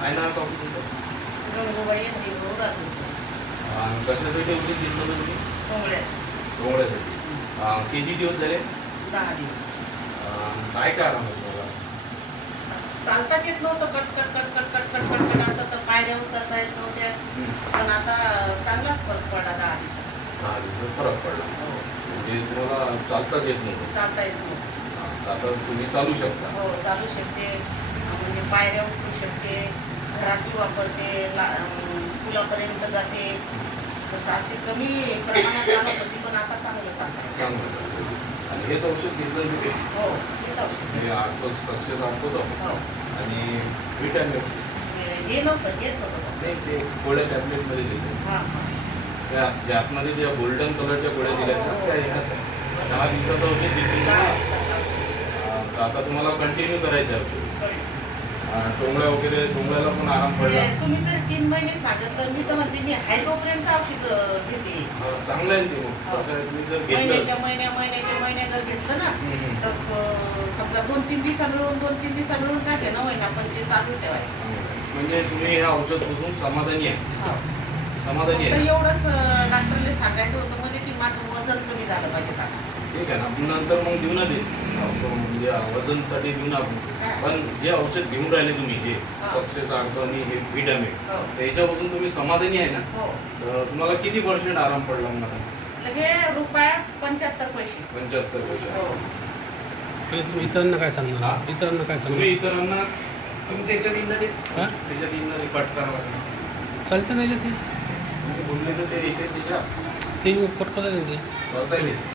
काय नाव का तुमचं? गंगूबाई हरिभाऊ राजूर. आणि कशासाठी औषध घेतलं होतं तुम्ही? कोंबड्याचं. डोंगळ्यासाठी. किती दिवस झाले? 10 दिवस. काय कारण आहे तुम्हाला? चालताच येत नव्हतं. Cut cut cut cut cut cut cut cut असं तर पायऱ्या उतरता येत नव्हत्या. पण आता चांगलाच फरक पडला 10 दिवसात. 10 दिवसात फरक पडला. हो. म्हणजे तुम्हाला चालताच येत नव्हतं. चालता येत नव्हतं. आता तुम्ही चालू शकता. हो, चालू शकते. म्हणजे पायऱ्या उतरू शकते. घरातही वापरते. पुलापर्यंत जाते. जसं अशी कमी प्रमाणात चालत होती, पण आता चांगलं चालतं. चांगलं चालतं. आणि हेच औषध घेतलं तुम्ही? हो, हेच औषध. हे आर्थो सक्सेस आर्थोचं हो. आणि विटॅमिक्स. हे नव्हतं, हेच होतं. नाही, ते गोळ्या टॅबलेटमध्ये दिले. हां, हां. त्या आतमध्ये ज्या गोल्डन कलरच्या गोळ्या दिल्या ना, त्या ह्याच आहे. 10 दिवसाचं औषध घेतलं. 10 दिवसाचं औषध. तर आता तुम्हाला कंटिन्यू करायचं आहे औषध. कळलं. टोंगळ्या वगैरे, टोंगळ्याला पण आराम पडला. तुम्ही तर 3 महिने सांगितलं. मी तर म्हणते मी आहे तोपर्यंत औषध घेते. चांगलं आहे ते मग. हो. कसं आहे, तुम्ही जर घेतलं महिन्याच्या महिन्या जर घेतलं ना, तर समजा 2-3 दिवसा मिळून काय घेणं होईना, पण ते चालू ठेवायचं. म्हणजे तुम्ही हे औषध बघून समाधानी आहे? हो. समाधानी फक्त आहे? एवढंच डॉक्टरला सांगायचं होतं म्हणजे की माझं वजन कमी झालं पाहिजे आता. ठीक आहे ना, आपण नंतर मग देऊ ना ते. म्हणजे वजनसाठी देऊ ना आपण. पण जे औषध घेऊन राहिले तुम्ही, हे सक्सेस आर्थो आणि हे विटॅमिन, त्याच्यापासून तुम्ही समाधानी आहे ना? हो. तर तुम्हाला किती % आराम पडला मग आता? लगे रुपया 75 पैसे. 75%. हो. आणि तुम्ही इतरांना काय हा? सांगणार? इतरांना काय तुम्ही सांगणार? इतरांना तुम्ही त्याच्यात येणार हा? त्याच्यात येणार कट करावं. चालतं नाही ते तुम्ही बोलले तर ते याच्यात त्याच्या ते कट करायचं ते करता येईल.